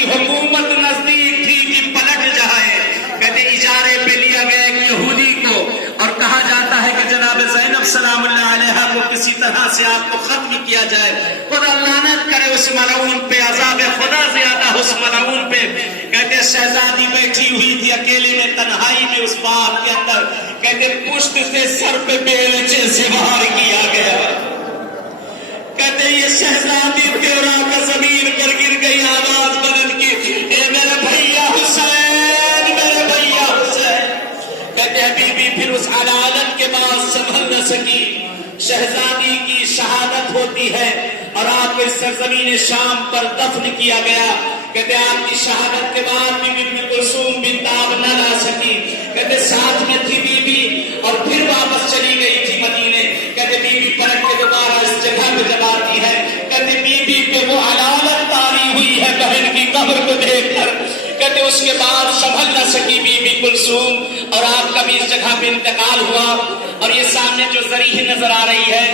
کی حکومت نزدیک تھی کہ پلٹ جائے، کہتے اجارے پہ لیا گیا ایک یہودی کو اور کہا جاتا ہے کہ جناب زینب سلام اللہ علیہا کو کسی طرح سے آپ کو ختم کیا جائے، خدا لعنت کرے اس ملعون پہ، عذاب خدا زیادہ اس ملعون پہ۔ کہتے شہزادی بیٹھی ہوئی تھی اکیلے میں تنہائی میں اس باغ کے اندر، کہتے پشت سے سر پہ بیلچے سے وار کیا گیا، کہتے یہ شہزادی تیورا کا زمین پر گر گئی، آواز بلند کی، اے میرے بھیا حسین، میرے بھیا حسین۔ کہتے ہیں بی بی پھر اس علالت کے بعد سنبھل نہ سکی، شہزادی کی شہادت ہوتی ہے اور آپ کو اس سرزمین شام پر دفن کیا گیا۔ کہتے آپ کی شہادت کے بعد بی بی ام کلثوم بھی تاب نہ لا سکی، کہتے ساتھ میں تھی بی بی اور پھر واپس چلی گئی تھی مدینے۔ کہتے بی بی پلٹ کے دوبارہ اس جگہ پہ جب آتی ہے، کہتے بی بی پہ وہ علامت طاری ہوئی ہے بہن کی قبر کو دیکھ کر، کہتے اس کے بعد سنبھل نہ سکی بی بی کلثوم اور آپ کا بھی اس جگہ پہ انتقال ہوا۔ اور یہ سامنے جو زریح نظر آ رہی ہے،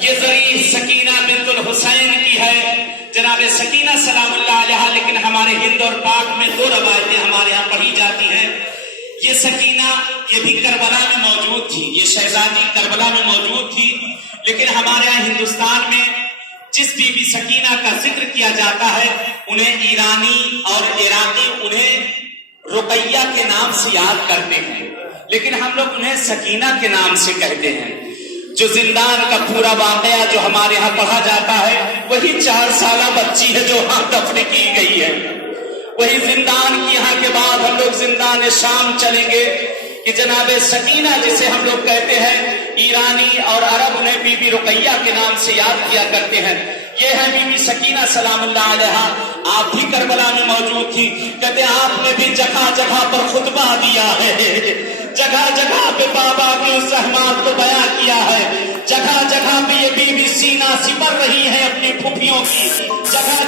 یہ زریح سکینہ بنت الحسین کی ہے، جناب سکینہ سلام اللہ علیہا۔ لیکن ہمارے ہند اور پاک میں دو روایتیں ہمارے ہاں پڑھی جاتی ہیں۔ یہ سکینہ یہ بھی کربلا میں موجود تھی، یہ شہزادی کربلا میں موجود تھی، لیکن ہمارے یہاں ہندوستان میں جس بی بی سکینہ کا ذکر کیا جاتا ہے انہیں ایرانی اور عراقی انہیں رقیہ کے نام سے یاد کرتے ہیں، لیکن ہم لوگ انہیں سکینہ کے نام سے کہتے ہیں۔ جو زندان کا پورا واقعہ جو ہمارے ہاں پڑھا جاتا ہے وہی 4 سالہ بچی ہے جو ہاں دفن کی گئی ہے، وہی زندان کی یہاں کے بعد ہم لوگ زندان شام چلیں گے کہ جناب سکینہ جسے ہم لوگ کہتے ہیں، ایرانی اور عرب انہیں بی بی رقیہ کے نام سے یاد کیا کرتے ہیں۔ یہ ہے بی بی سکینہ سلام اللہ علیہا، آپ بھی کربلا میں موجود تھی۔ کہتے آپ نے بھی جگہ جگہ پر خطبہ دیا ہے، جگہ جگہ پہ بابا کی اس زحمات کو بیان کیا ہے، جگہ جگہ پہ یہ بی بی سینہ سپر رہی ہے اپنی پھوپھیوں کی، جگہ جگہ